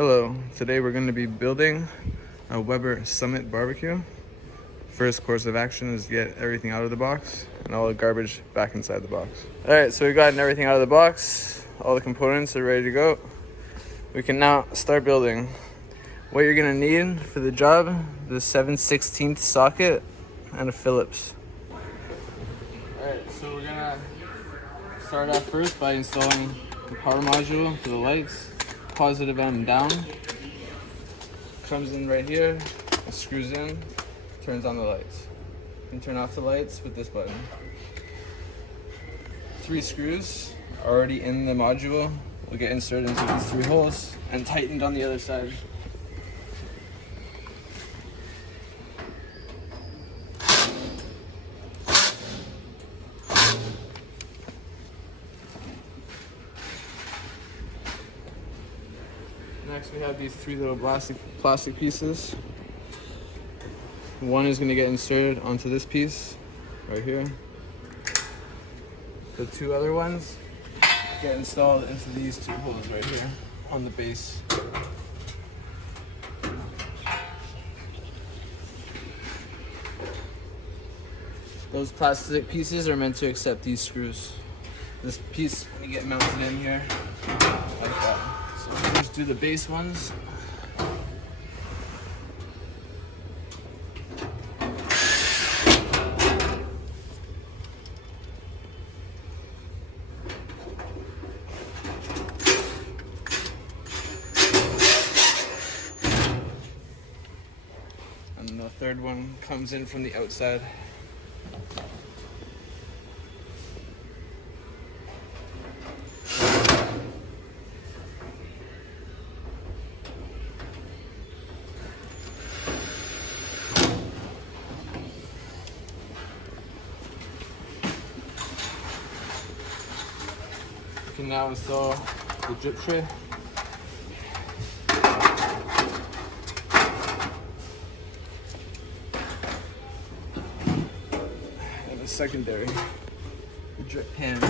Hello, today we're going to be building a Weber Summit barbecue. First course of action is to get everything out of the box and all the garbage back inside the box. Alright, so we've gotten everything out of the box. All the components are ready to go. We can now start building. What you're going to need for the job, the 7/16 socket and a Phillips. Alright, so we're going to start off first by installing the power module for the lights. Positive end down, comes in right here, it screws in, turns on the lights. You can turn off the lights with this button. 3 screws already in the module will get inserted into these 3 holes and tightened on the other side. Next we have these 3 little plastic pieces. One is going to get inserted onto this piece right here. The 2 other ones get installed into these 2 holes right here on the base. Those plastic pieces are meant to accept these screws. This piece is going to get mounted in here like that. So we'll just do the base ones. And the 3rd one comes in from the outside. We can now install the drip tray. And the secondary, the drip pan.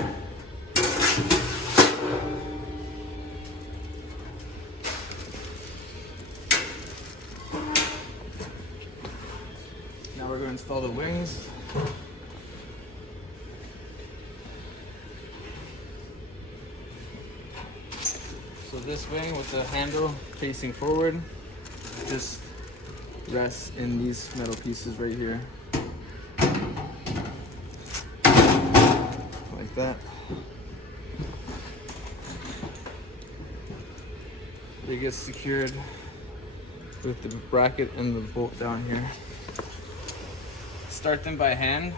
Now we're going to install the wings. So this wing with the handle facing forward just rests in these metal pieces right here. Like that. They get secured with the bracket and the bolt down here. Start them by hand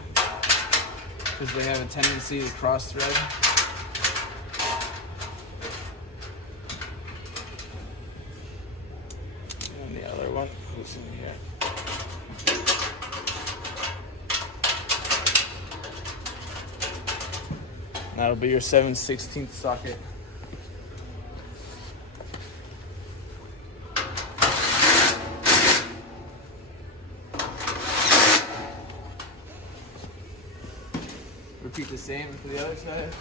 because they have a tendency to cross thread. One goes in here. That'll be your 7/16 socket. Repeat the same for the other side.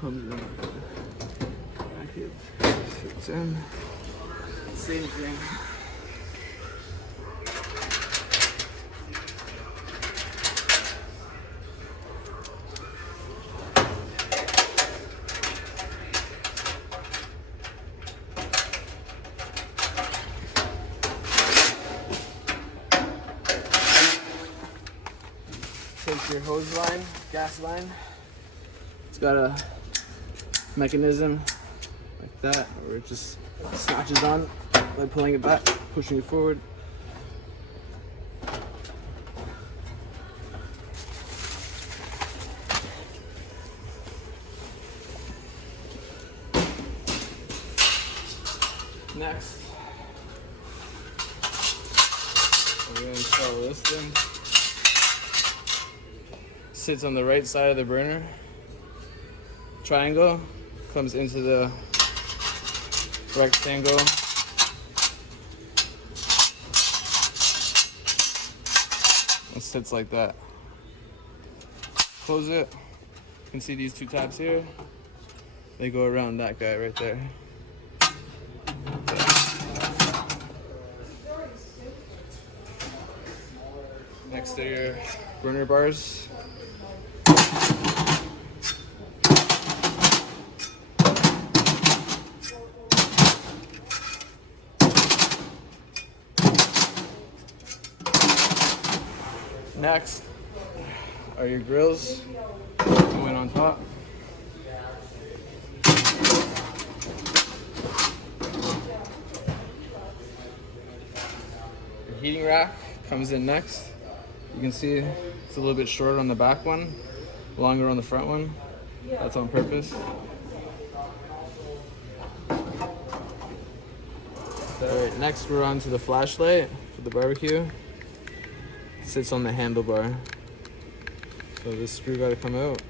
Comes in bracket, fits in, same thing. Take your hose line, gas line. It's got a mechanism like that, where it just snatches on by pulling it back, pushing it forward. Next, we're going to install this thing. Sits on the right side of the burner. Triangle comes into the rectangle. It sits like that. close it. You can see these two tabs here. They go around that guy right there. Next to your burner bars. Next are your grills going on top. Your heating rack comes in next. You can see it's a little bit shorter on the back one, longer on the front one. That's on purpose. Alright, next we're on to the flashlight for the barbecue. It sits on the handlebar. So this screw got to come out.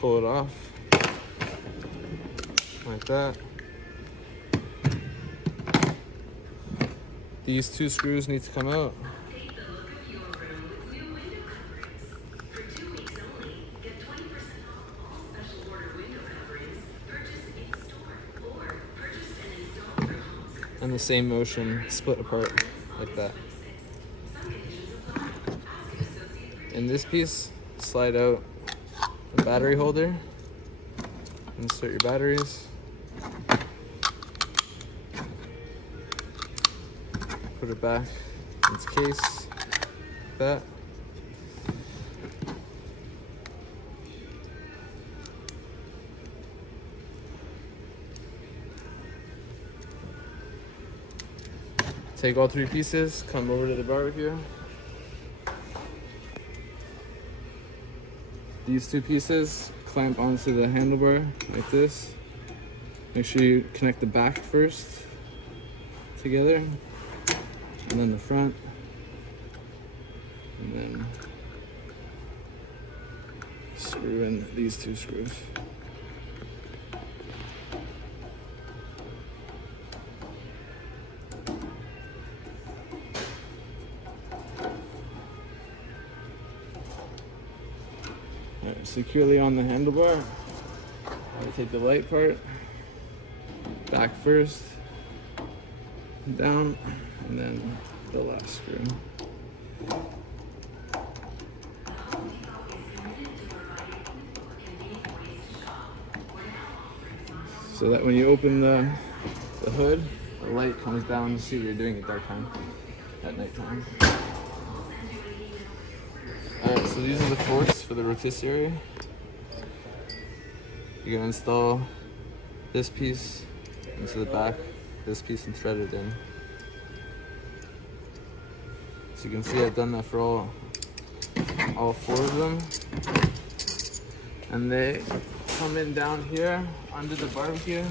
Pull it off like that. These two screws need to come out. And the same motion, split apart like that. In this piece, slide out the battery holder. Insert your batteries. Put it back in its case, like that. Take all three pieces, come over to the barbecue. These two pieces clamp onto the handlebar like this. Make sure you connect the back first together, and then the front, and then screw in these two screws. Right, securely on the handlebar. I take the light part, back first, down, and then the last screw. So that when you open the hood, the light comes down to see what you're doing at dark time, at nighttime. Alright, so these are the forks for the rotisserie. You're gonna install this piece into the back, this piece and thread it in. So you can see I've done that for all four of them. And they come in down here under the barbecue.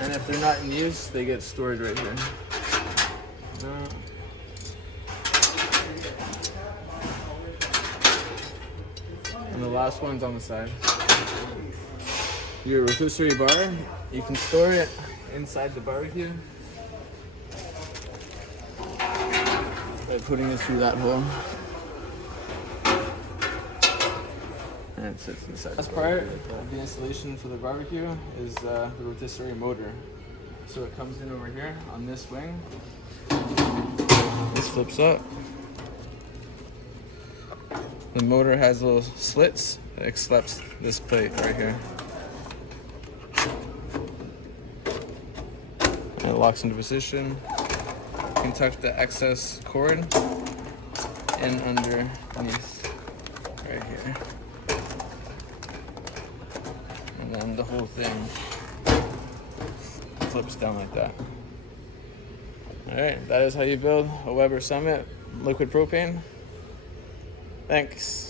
And if they're not in use, they get stored right here. And the last one's on the side. Your rotisserie bar, you can store it inside the barbecue by putting it through that hole. And it sits inside. Last part of the installation for the barbecue is the rotisserie motor. So it comes in over here on this wing. This flips up. The motor has little slits that accepts this plate right here. And it locks into position. You can tuck the excess cord in underneath right here. And then the whole thing flips down like that. Alright, that is how you build a Weber Summit liquid propane. Thanks.